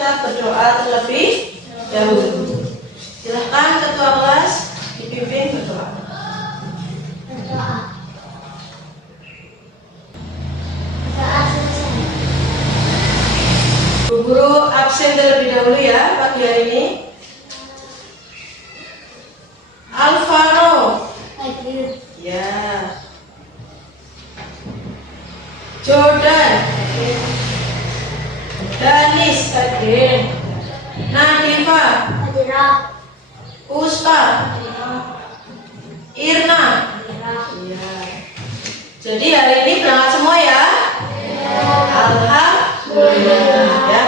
kita berdoa terlebih dahulu. Silahkan ketua kelas dipimpin berdoa. Bu guru absen terlebih dahulu ya pagi hari ini. Alvaro. Ya. Jordan. Danis hadir. Nadifa. Puspa. Irna. Ya. Jadi hari ini berangkat semua ya. Alhamdulillah ya.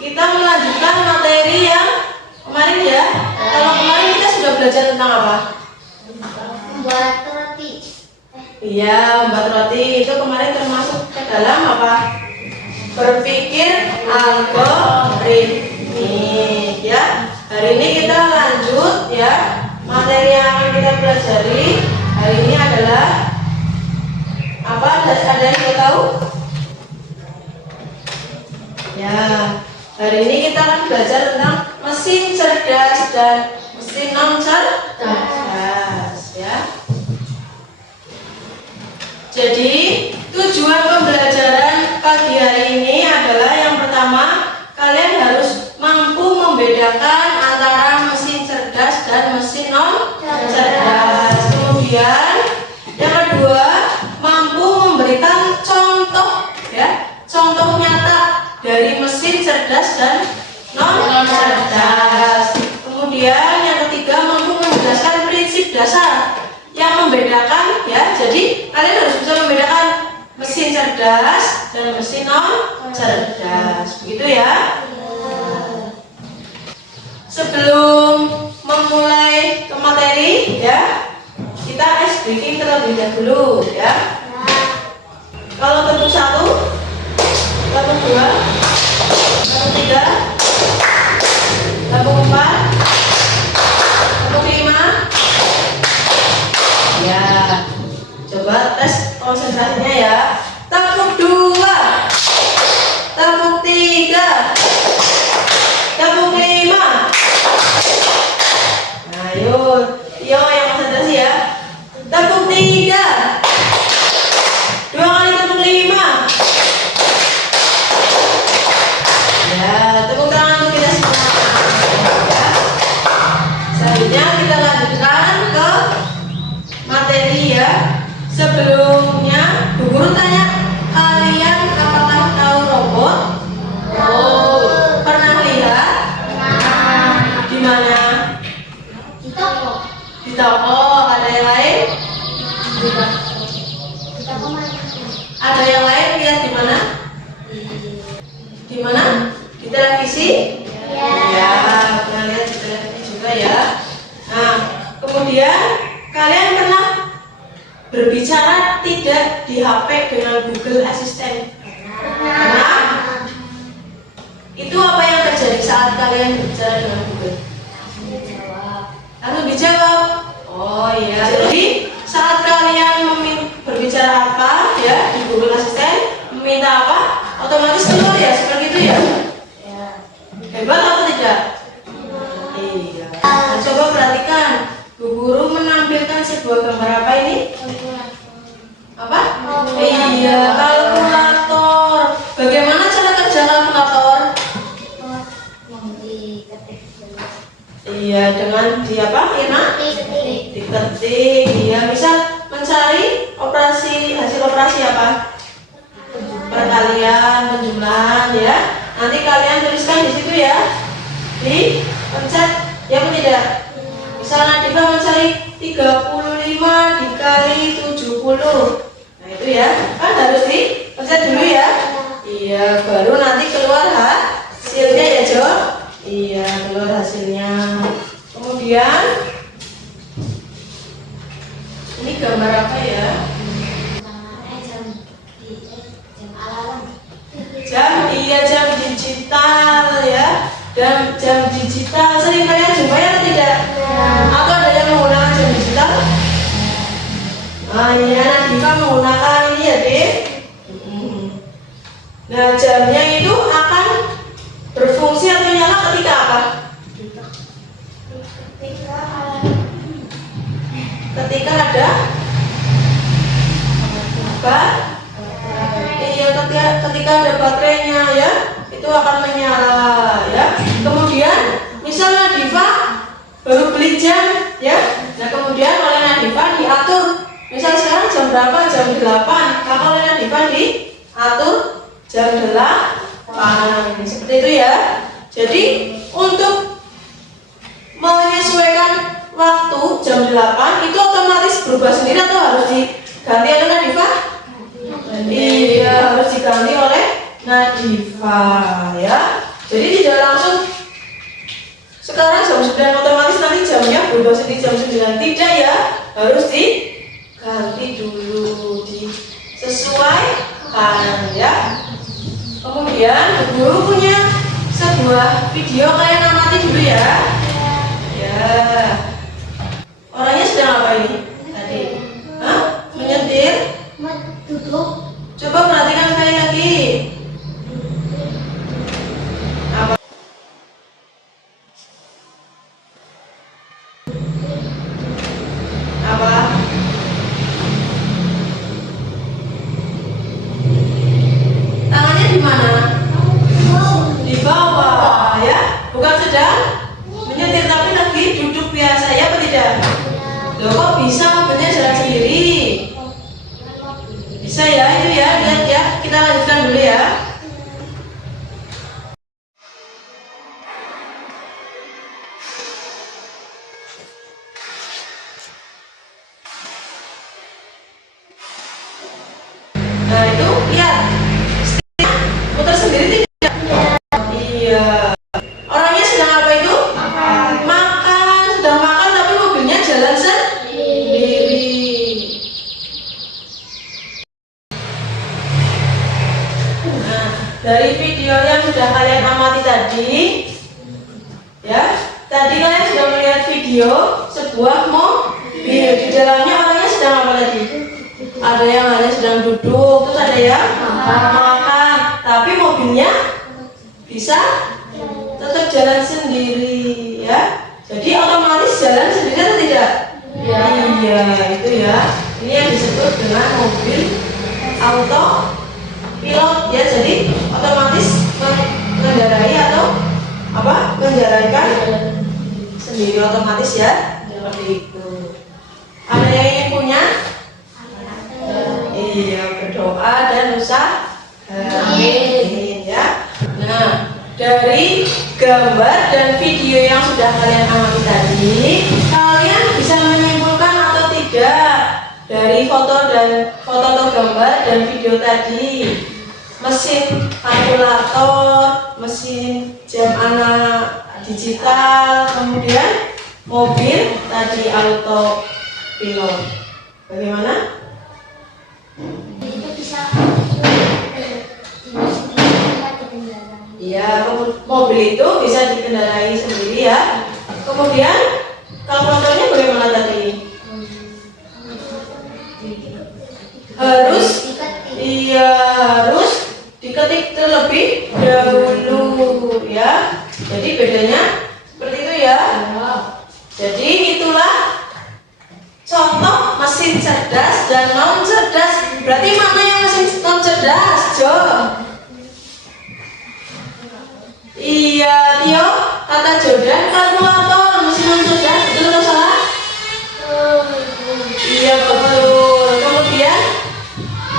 Kita melanjutkan materi yang kemarin ya. Kalau kemarin kita sudah belajar tentang apa? Membuat roti. Iya, membuat roti itu kemarin termasuk ke dalam apa? Berpikir algoritmik ya. Hari ini kita lanjut ya. Materi yang akan kita pelajari hari ini adalah apa? Ada yang mau tahu? Ya, hari ini kita akan belajar tentang mesin cerdas dan mesin non cerdas ya. Jadi tujuan pembelajaran pagi hari ini adalah yang pertama, kalian harus mampu membedakan antara mesin cerdas dan mesin non cerdas. Kemudian yang kedua, mampu memberikan contoh ya, contoh nyata dari mesin cerdas dan non cerdas. Kemudian yang ketiga, mampu menjelaskan prinsip dasar yang membedakan ya. Jadi kalian harus bisa membedakan mesin cerdas dan mesin non cerdas. Begitu ya. Sebelum memulai ke materi ya, kita ice breaking terlebih dahulu ya. Kalau tentu 1, lalu 2, lalu 3, lalu 4, lalu 5. Ya, coba tes konsentrasinya ya. Tepuk 2, tepuk 3, tepuk 5. Nah, yuk, yang konsentrasi ya. Tepuk 3, 2 kali tepuk 5. Ya, tepuk tangan untuk kita semua. Ya. Selanjutnya kita lanjutkan ke materi ya. Sebelumnya Bu Guru tanya, kalian apakah tahu robot? Pernah lihat? Di mana? Di toko. Di toko. Ada yang lain? Di toko mana? Ada yang lain lihat di mana? Di mana? Di televisi? Ya, pernah lihat di televisi juga ya. Nah, kemudian kalian pernah berbicara tidak di HP dengan Google Assistant? Pernah? Itu apa yang terjadi saat kalian berbicara dengan Google? Langsung dijawab. Oh iya. Jadi saat kalian berbicara apa ya di Google Assistant, meminta apa, otomatis keluar ya, seperti itu ya. Hebat atau tidak? Iya. Nah, coba perhatikan. Bu Guru menampilkan sebuah gambar apa ini? Apa? Iya, kalkulator. Bagaimana cara kerja kalkulator? Iya, dengan di apa, Irna? Diketik. Iya, bisa mencari hasil operasi apa? Perkalian, penjumlahan ya. Nanti kalian tuliskan di situ ya. Di pencet ya tidak. Misalnya Nadifa mencari 35 dikali 70. Nah itu ya, kan harus dipencet dulu ya. Iya, baru nanti keluar hasilnya ya Jo. Iya, keluar hasilnya. Kemudian ini gambar apa ya? Jam digital ya. Jam digital sering kalian jumpai atau tidak? Atau ada yang menggunakan jam digital? Iya, Nadifa menggunakan ini ya, Dik. Nah, jamnya itu akan menyala ya. Kemudian misalnya Nadifa baru beli jam ya. Nah kemudian oleh Nadifa diatur. Misal sekarang jam berapa? Jam 8. Maka oleh Nadifa diatur jam 8. Seperti itu ya. Jadi untuk menyesuaikan waktu jam 8 itu otomatis berubah sendiri atau harus diganti oleh Nadifa? Iya, harus diganti oleh Nadifa ya. Jadi tidak langsung sekarang jam 9 otomatis nanti jamnya berubah sendiri jam 9. Tidak ya, harus diganti dulu, disesuaikan ya. Kemudian guru punya sebuah video, kalian amati dulu ya. Ya. Orangnya sedang apa ini tadi? Hah? Menyetir? Duduk. Coba perhatikan sekali lagi. Apa? Apa? Tangannya di mana? Di bawah ya. Bukan sedang menyetir tapi lagi duduk biasa ya, apa tidak? Loh, kok bisa mobilnya jalan sendiri? Bisa ya, itu ya, lihat ya. Kita lanjutkan dulu ya. Nah itu lihat, muter sendiri tidak? Iya. Orangnya sedang apa itu? Makan, sedang makan tapi mobilnya jalan sendiri. Nah, dari video yang sudah kalian amati tadi, ya, tadi kalian sudah melihat video sebuah mobil. Di dalamnya orangnya sedang apa tadi? Ada yang hanya sedang duduk, terus ada yang makan, tapi mobilnya bisa tetap jalan sendiri ya. Jadi otomatis jalan sendiri atau tidak? Ya. Iya, itu ya. Ini yang disebut dengan mobil autopilot ya. Jadi otomatis mengendarai atau apa? Menjalankan sendiri otomatis ya. Seperti itu. Ada yang ingin punya? Iya, berdoa dan usaha. Amin ya. Nah, dari gambar dan video yang sudah kalian amati tadi, kalian bisa menyimpulkan atau tidak dari foto atau gambar dan video tadi? Mesin kalkulator, mesin jam anak digital, kemudian mobil tadi autopilot. Bagaimana? Itu bisa Iya, mobil itu bisa dikendarai sendiri ya. Kemudian kalkulatornya bagaimana tadi? Harus diketik terlebih dahulu ya. Jadi bedanya seperti itu ya. Jadi itulah contoh mesin cerdas dan non cerdas. Berarti mana yang mesin non cerdas, Jo? Iya, Tio, kata Jordan kalkulator mesin non cerdas, betul atau salah? Iya, betul. Kemudian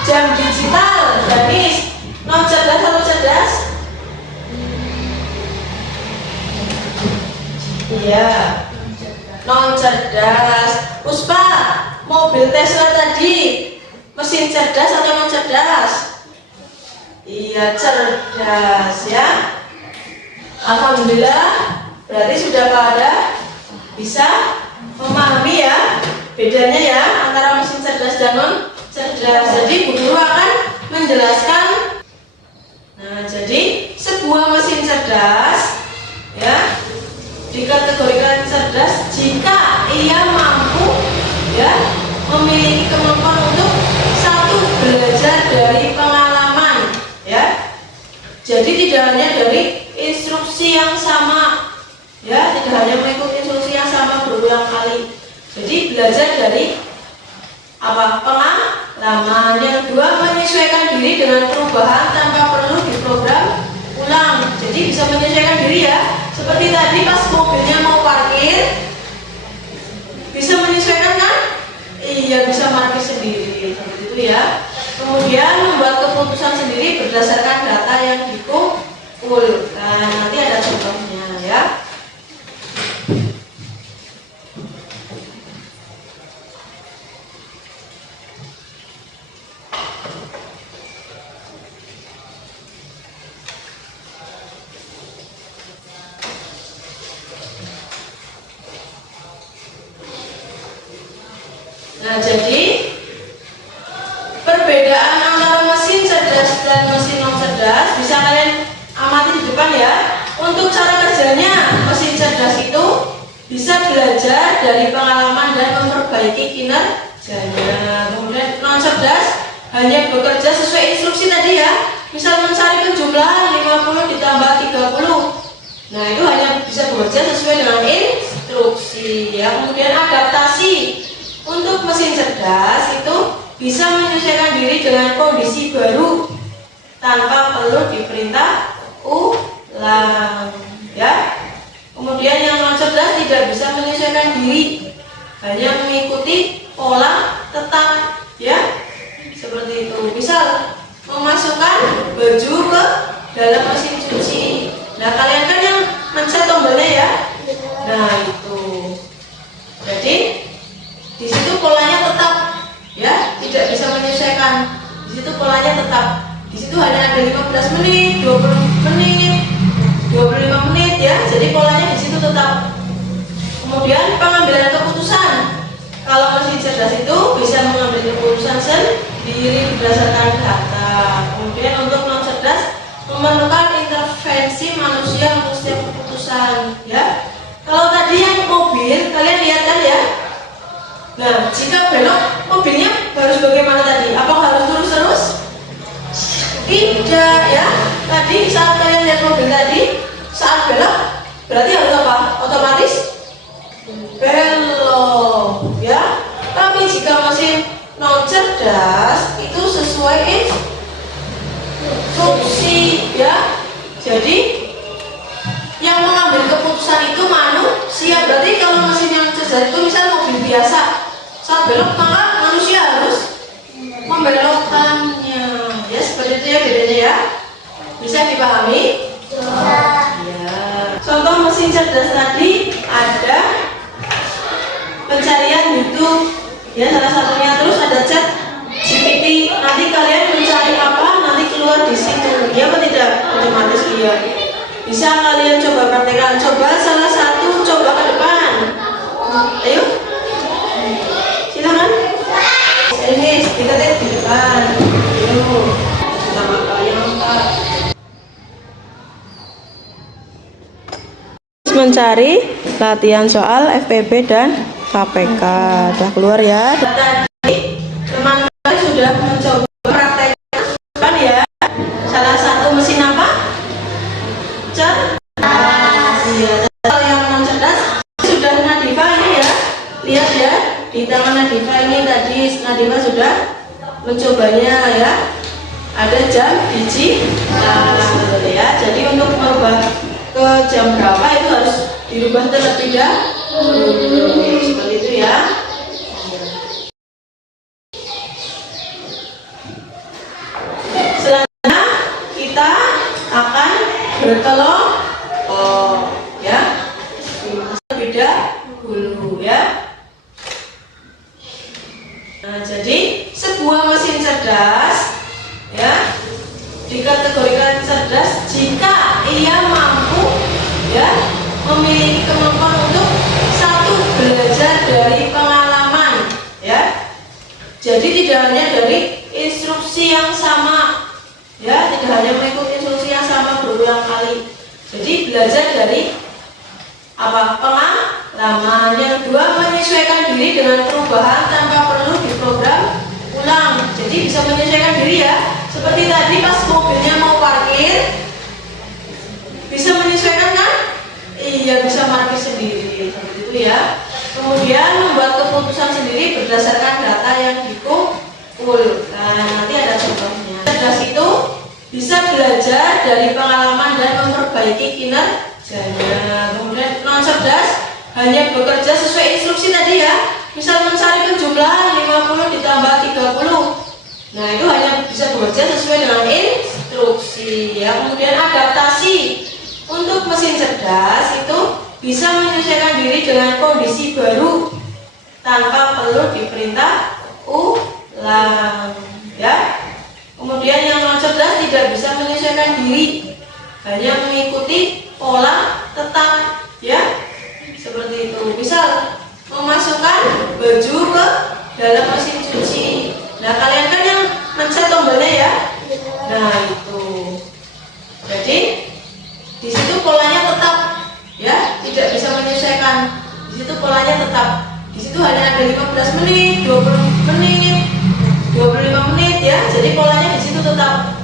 jam digital, Danis, non cerdas atau cerdas? Iya, non cerdas. Puspa, mobil Tesla tadi mesin cerdas atau non cerdas? Iya, cerdas ya. Alhamdulillah, berarti sudah pada bisa memahami ya bedanya ya antara mesin cerdas dan non cerdas. Jadi Bu Guru akan menjelaskan. Nah, jadi sebuah mesin cerdas ya dikategorikan cerdas jika ia mampu ya memiliki kemampuan untuk satu, belajar dari pengalaman ya. Jadi tidak hanya dari instruksi yang sama ya, tidak hanya mengikuti instruksi yang sama berulang kali. Jadi belajar dari apa? Pengalaman. Yang kedua, menyesuaikan diri dengan perubahan tanpa perlu diprogram ulang. Jadi bisa menyesuaikan diri ya. Seperti tadi pas mobilnya mau parkir, bisa menyesuaikan kan? Iya, bisa parkir sendiri seperti itu ya. Kemudian membuat keputusan sendiri berdasarkan data yang dikumpulkan. Nanti ada contohnya ya. Nah, jadi perbedaan antara mesin cerdas dan mesin non cerdas bisa kalian amati di depan ya. Untuk cara kerjanya, mesin cerdas itu bisa belajar dari pengalaman dan memperbaiki kinerjanya. Kemudian non cerdas hanya bekerja sesuai instruksi tadi ya. Misal mencari penjumlahan 50 ditambah 30. Nah, itu hanya bisa bekerja sesuai dengan instruksi ya. Kemudian adaptasi. Untuk mesin cerdas itu bisa menyesuaikan diri dengan kondisi baru tanpa perlu diperintah ulang ya. Kemudian yang non cerdas tidak bisa menyesuaikan diri, hanya mengikuti pola tetap ya. Seperti itu. Misal memasukkan baju ke dalam mesin cuci. Nah, kalian kan yang mencet tombolnya ya. Nah, itu. Jadi di situ polanya tetap ya, tidak bisa menyesuaikan. Di situ polanya tetap. Di situ hanya ada 15 menit, 20 menit, 25 menit ya. Jadi polanya di situ tetap. Kemudian pengambilan keputusan. Kalau mesin cerdas itu bisa mengambil keputusan sendiri berdasarkan data. Kemudian untuk non cerdas memerlukan intervensi manusia untuk setiap keputusan ya. Kalau tadi yang mobil kalian lihat kan ya. Nah, jika belok, mobilnya harus bagaimana tadi? Apa harus lurus terus? Tidak ya. Tadi saat kalian lihat mobil tadi, saat belok, berarti harus apa? Otomatis belok ya. Tapi jika mesin non cerdas, itu sesuai instruksi ya. Jadi yang mengambil keputusan itu manusia. Berarti kalau mesin yang cerdas itu misal mobil biasa, saat belok maka manusia harus membelokkannya ya. Seperti itu ya bedanya ya. Bisa dipahami? Ya. Contoh mesin cerdas tadi ada pencarian YouTube ya, salah satunya. Terus ada chat GPT. Nanti kalian mencari apa, nanti keluar di situ ya, apa tidak? Otomatis ya. Bisa kalian coba praktekkan. Coba salah satu, coba ke depan. Ayo. Silakan. Ini kita lihat di depan. Ayo. Sama kalian angkat. Mencari latihan soal FPB dan KPK. Sudah keluar ya. Tadi teman-teman sudah mencoba praktekkan ya. Salah satu mesin apa? Cerdas. Ya, yang non cerdas sudah Nadifa ini ya. Lihat ya, di tangan Nadifa ini tadi Nadifa sudah mencobanya ya. Ada jam digital ya. Jadi untuk merubah ke jam berapa itu harus dirubah terlebih dahulu. Seperti itu ya. Selanjutnya kita akan berkelompok ya. Terlebih dahulu ya. Nah, jadi sebuah mesin cerdas ya dikategorikan cerdas jika ia mampu ya memiliki kemampuan untuk satu, belajar dari pengalaman ya. Jadi tidak hanya dari instruksi yang sama ya, tidak hanya mengikuti instruksi yang sama berulang kali. Jadi belajar dari apa? Pengalaman. Yang dua, menyesuaikan diri dengan perubahan tanpa perlu diprogram ulang. Jadi bisa menyesuaikan diri ya. Seperti tadi pas mobilnya mau parkir, bisa menyesuaikan kan? Iya, bisa parkir sendiri seperti itu ya. Kemudian membuat keputusan sendiri berdasarkan data yang dikumpulkan. Nanti ada contohnya. Cerdas itu bisa belajar dari pengalaman dan memperbaiki kinerjanya. Kemudian non cerdas hanya bekerja sesuai instruksi tadi ya. Misal mencari penjumlahan 50 ditambah 30. Nah, itu hanya bisa bekerja sesuai dengan instruksi ya. Kemudian adaptasi untuk mesin cerdas itu bisa menyesuaikan diri dengan kondisi baru tanpa perlu diperintah ulang ya. Kemudian yang non cerdas tidak bisa menyesuaikan diri, hanya mengikuti pola tetap ya, seperti itu. Misal memasukkan baju ke dalam mesin cuci. Nah, kalian kan yang mencet tombolnya ya. Nah, itu. Jadi di situ polanya tetap ya, tidak bisa menyesuaikan. Di situ polanya tetap. Di situ hanya ada 15 menit, 20 menit, 25 menit ya. Jadi polanya di situ tetap.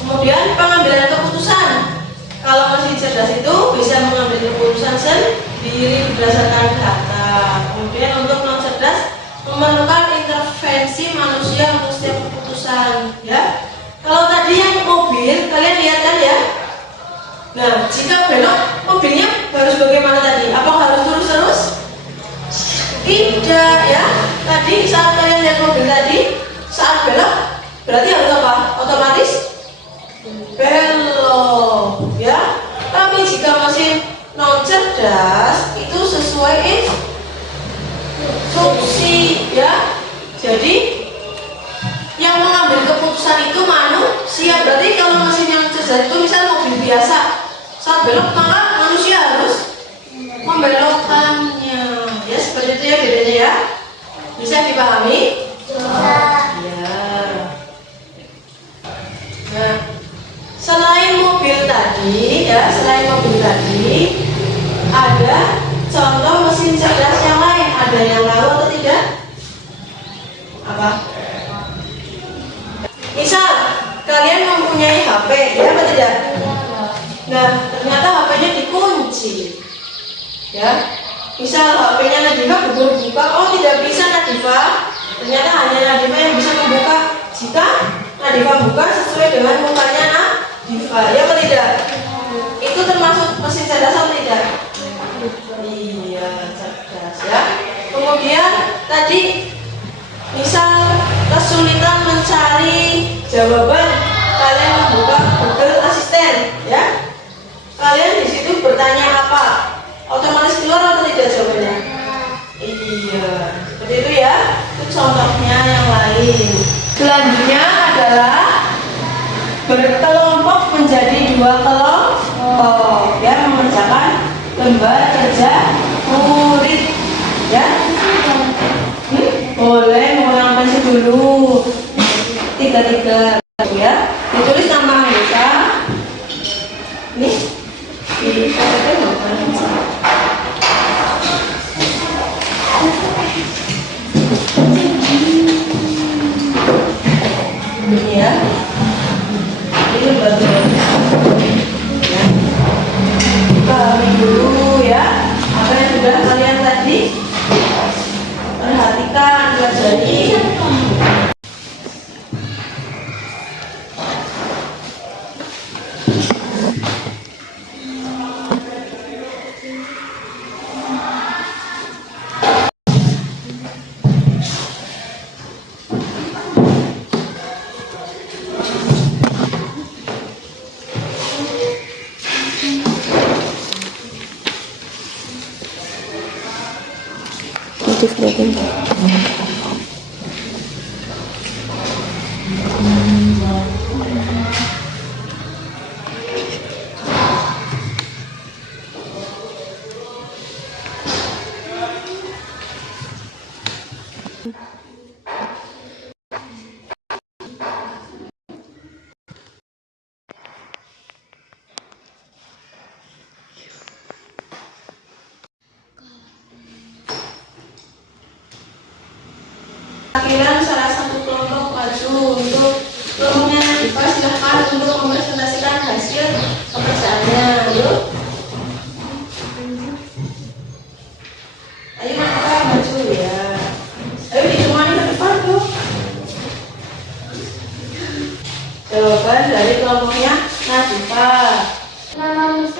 Kemudian pengambilan keputusan. Kalau mesin cerdas itu bisa mengambil keputusan sendiri berdasarkan data. Kemudian untuk non cerdas memerlukan intervensi manusia untuk setiap keputusan ya. Kalau tadi yang mobil kalian lihat kan ya. Nah, jika belok mobilnya harus bagaimana tadi? Apa harus lurus terus? Tidak ya. Tadi saat kalian lihat mobil tadi, saat belok berarti harus apa? Otomatis belok ya. Tapi jika mesin non cerdas itu sesuai instruksi ya. Jadi yang mengambil keputusan itu manusia. Berarti kalau mesin yang cerdas itu misal mobil biasa, saat belok maka manusia harus membelokkannya ya, seperti itu ya bedanya ya. Bisa dipahami? Ya. Nah, selain mobil tadi ya, ada contoh mesin cerdas yang lain. Ada yang tahu atau tidak? Apa? Misal kalian mempunyai HP ya, apa tidak? Nah, ternyata HP-nya dikunci ya. Misal HP-nya Nadifa buka, oh tidak bisa Nadifa. Ternyata hanya Nadifa yang bisa membuka. Jika Nadifa buka sesuai dengan mukanya Nadifa, ya atau tidak? Itu termasuk mesin cerdas atau tidak? Iya, cerdas ya. Kemudian tadi misal kesulitan mencari jawaban, kalian membuka Google Assistant ya. Kalian di situ bertanya apa? Otomatis keluar atau tidak jawabannya? Iya, seperti itu ya. Itu contohnya yang lain. Selanjutnya adalah berkelompok menjadi 2 kelompok ya, mengerjakan lembar kerja murid ya. Boleh mengulang pensil dulu 3 ya. Ditulis nama anggota. Nih di PPT ini ya. Ini lembar ya. Pahami dulu ya apa yang sudah kalian tadi perhatikan, pelajari.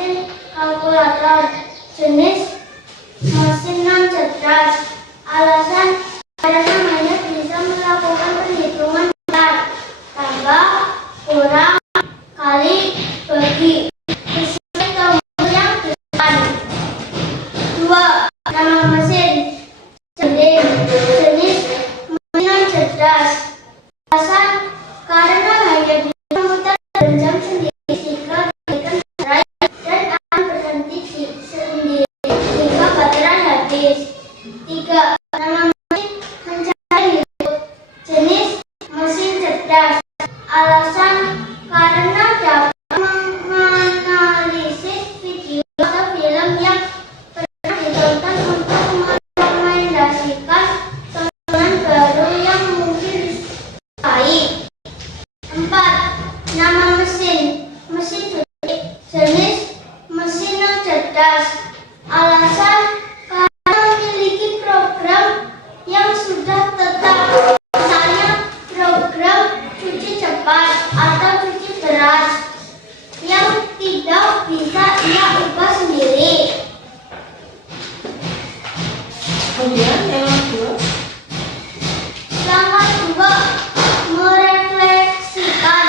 mesin kalkulator. Jenis mesin non cerdas. Alasan karena hanya bisa melakukan perhitungan berat, tambah, kurang, kali, bagi sesuai tombol yang depan. 2. Nama mesin jenis mesin non cerdas. Alasan karena hanya bisa memutar jam sendiri sehingga diberikan baterai dan akan berhenti sendiri sehingga baterai habis. 3. Nama mesin pencari hidup jenis mesin cerdas. Alasan karena dapat menganalisis video atau film yang pernah ditonton untuk merekomendasikan tontonan baru yang mungkin disukai. 4. Nama mesin jenis mesin non cerdas. Alasan karena memiliki program yang sudah tetap, misalnya program cuci cepat atau cuci beras yang tidak bisa ia ubah sendiri. Kemudian yang kedua, Langkah 2. Merefleksikan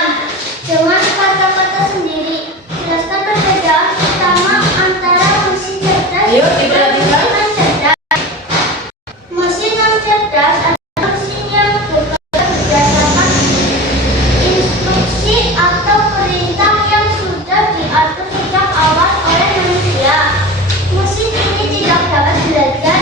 dengan kata-kata sendiri. Jelaskan perbedaan utama antara mesin cerdas ayo dan diperhatikan. mesin non cerdas. Mesin non cerdas adalah mesin yang bekerja berdasarkan instruksi atau perintah yang sudah diatur sejak awal oleh manusia. Mesin ini tidak dapat belajar,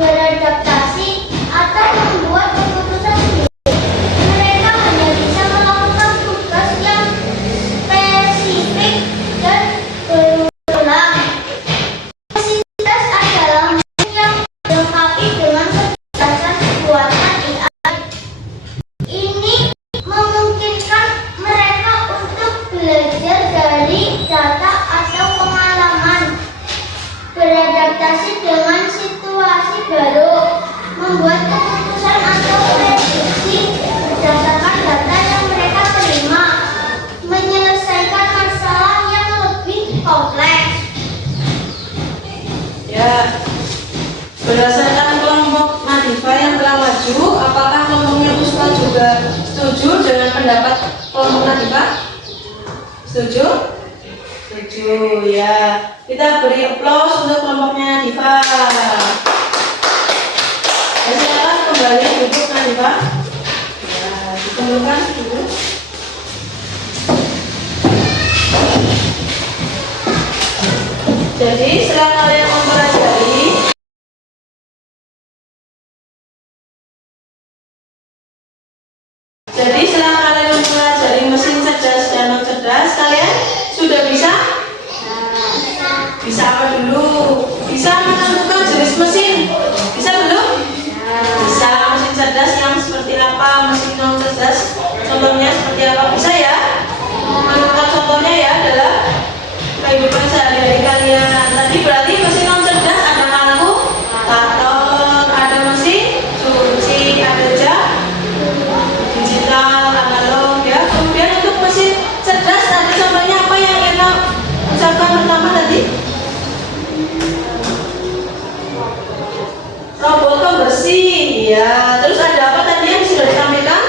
beradaptasi, atau membuat keputusan sendiri. Mereka hanya bisa melakukan tugas yang spesifik dan berulang. Mesin cerdas adalah mesin yang dilengkapi dengan kecerdasan buatan AI. Ini memungkinkan mereka untuk belajar dari data atau pengalaman, beradaptasi dengan situasi baru, membuat keputusan atau prediksi berdasarkan data yang mereka terima, menyelesaikan masalah yang lebih kompleks. Ya, berdasarkan kelompok Nadifa yang telah maju, apakah kelompoknya Puspa juga setuju dengan pendapat kelompok Nadifa? Setuju? Setuju, ya. Kita beri aplaus untuk kelompoknya Nadifa. Ya, silakan kembali duduk Nadifa. Ya, dikumpulkan dulu. Jadi setelah kalian mempelajari mesin cerdas dan non cerdas, kalian sudah bisa? Bisa apa dulu? Bisa menentukan jenis mesin? Bisa belum? Bisa. Mesin cerdas yang seperti apa? Mesin non cerdas contohnya seperti apa? Bisa ya? Menentukan contohnya ya adalah kehidupan sehari-hari kalian. Tadi berarti mesin non cerdas ada kalkulator, ada mesin cuci, ada jam digital, analog ya. Kemudian untuk mesin cerdas tadi contohnya apa yang kita ucapkan pertama tadi? Robot pembersih ya. Terus ada apa tadi yang sudah ditampilkan?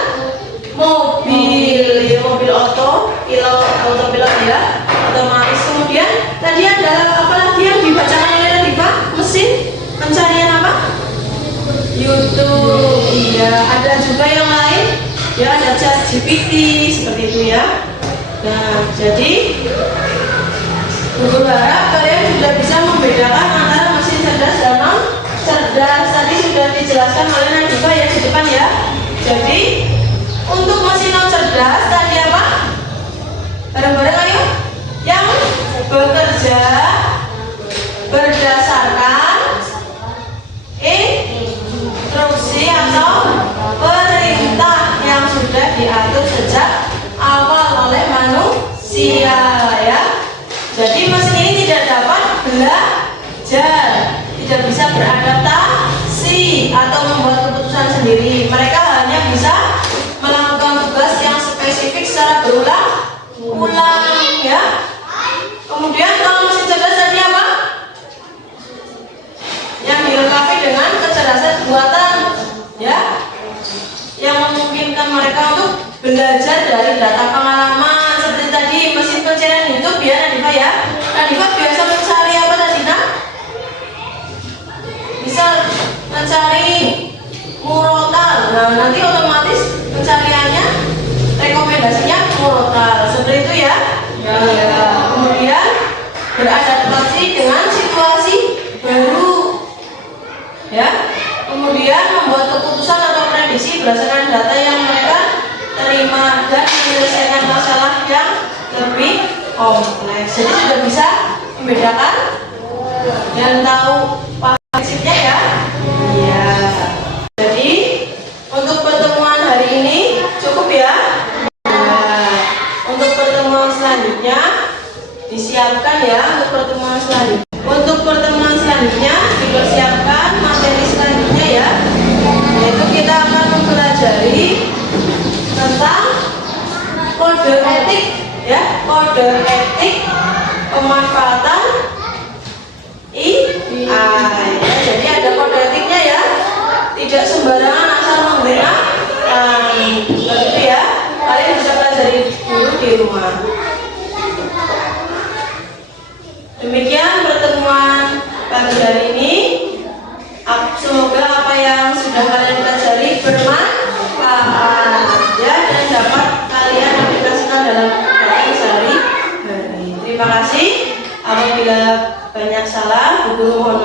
Mobil ya, mobil autopilot ya, otomatis. Kemudian tadi ada apa lagi yang dibacakan oleh Nadifa? Mesin pencarian apa? YouTube. Iya, ada juga yang lain ya, ada ChatGPT seperti itu ya. Nah, jadi Guru harap kalian sudah bisa membedakan antara mesin cerdas dan non cerdas. Tadi sudah dijelaskan oleh Nadifa ya di depan ya. Jadi untuk mesin non cerdas tadi apa? Bareng-bareng ayo. Yang bekerja berdasarkan instruksi atau perintah yang sudah diatur sejak awal oleh manusia ya. Jadi mesin ini tidak dapat belajar, tidak bisa beradaptasi atau membuat keputusan sendiri. Mereka hanya bisa melakukan tugas yang spesifik secara berulang-ulang ya. Kemudian kalau mesin mereka untuk belajar dari data pengalaman seperti tadi mesin pencarian YouTube ya Nadifa ya. Nadifa biasa mencari apa tadi nak? Bisa mencari murotal. Nah nanti otomatis pencariannya rekomendasinya murotal seperti itu ya. Ya. Kemudian beradaptasi dengan situasi baru ya. Kemudian membuat keputusan atau prediksi berdasarkan data yang mereka terima dan menyelesaikan masalah yang lebih kompleks. Jadi sudah bisa membedakan dan tahu prinsipnya ya. Iya. Jadi untuk pertemuan hari ini cukup ya. Nah, untuk pertemuan selanjutnya disiapkan ya untuk pertemuan selanjutnya. Untuk pertemuan selanjutnya dipersiapkan materi selanjutnya ya. Yaitu kita akan mempelajari tentang kode etik ya, kode etik pemanfaatan AI. Jadi ada kode etiknya ya. Tidak sembarangan asal menggunakan. Begitu ya. Kalian bisa pelajari dulu di rumah. Demikian pertemuan pagi hari ini. Semoga apa yang sudah kalian pelajari bermanfaat ya dan dapat kalian aplikasikan dalam kehidupan sehari-hari. Terima kasih. Apabila banyak salah, mohon